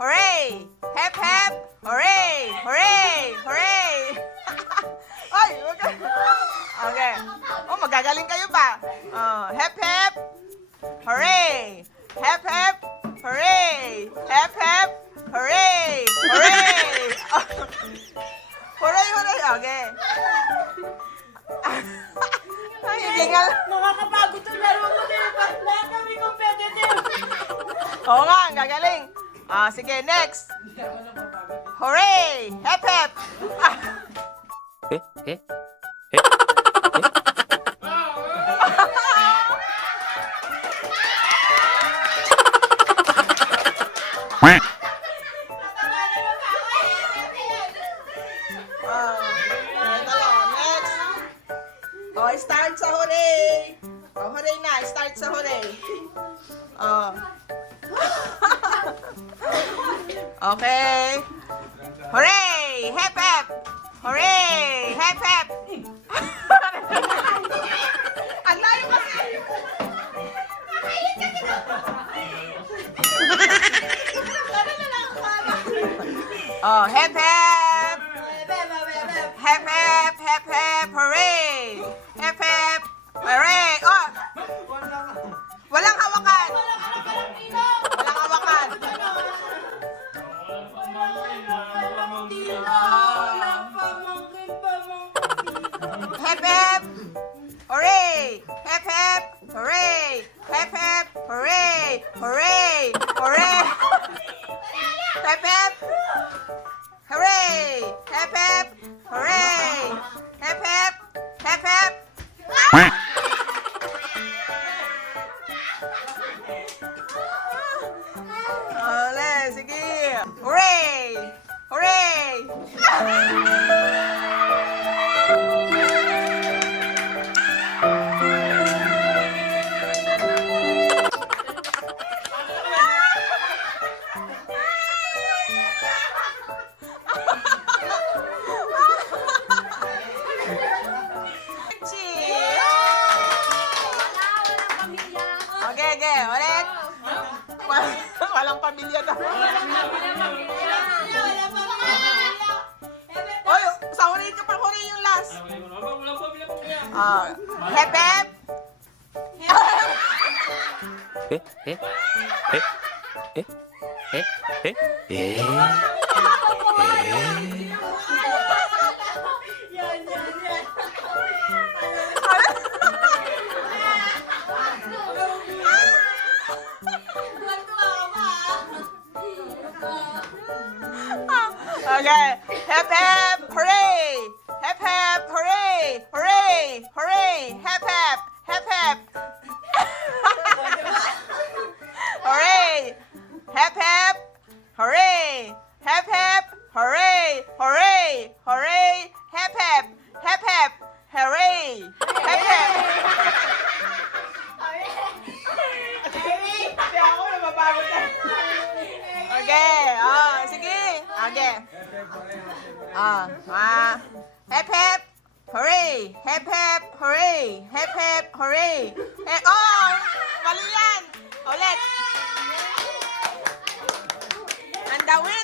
hooray! Hep, hep, hooray! Hooray! Hooray! Ay, okay. Okay. Oh, magagaling kayo pa. Hep, hep, hooray! Hep, hep, hooray! Hep, hep, hooray! Hooray! Hooray, hooray! Okay. Ay, hindi nga. Nakakapagod yung laro mo, diba? Lahat kami competitive. Oo nga, ang gagaling. Sige, next. Hooray! Hep, hep! Eh? Next. Start sa hooray. Hooray na. Start sa hooray. Okay. Hooray! Hep, hep! Hooray! Hep, hep! Ang layo kasi! Hep, hep! Hep, hep! Hep, hep! Hooray! Hep, hep! Hooray! Oh! Walang hawakan! Walang hawakan! Hep, hep! Hooray! Hep, hep! Hooray! Hep, hep! Hooray! Hooray! Hooray! Hep, hep! Hooray! Hep, hep! Hooray! Hep, hep! Hep, hep! Ole, sige! Hooray! Hooray! Okay, ulit. Walang pamilya daw. Oy, sa huli ka pa, huli yung last. Hep, hep. Okay. Hep, hep, hooray! Hep, hep, hooray! Hooray! Hooray! Hep, hep! Hep, hep! Hooray! Hep, hep! Hooray! Hep, hep! Hooray! Hooray! Hooray! Hep, hep! Hep, hep! Hooray! Hep, hep! Hindi ako napapagod na. Okay. Sige. Okay. Hep, hep, hooray! Hep, hep, hooray! Hep, hep, hooray! Mali yan! Ulit! And the winner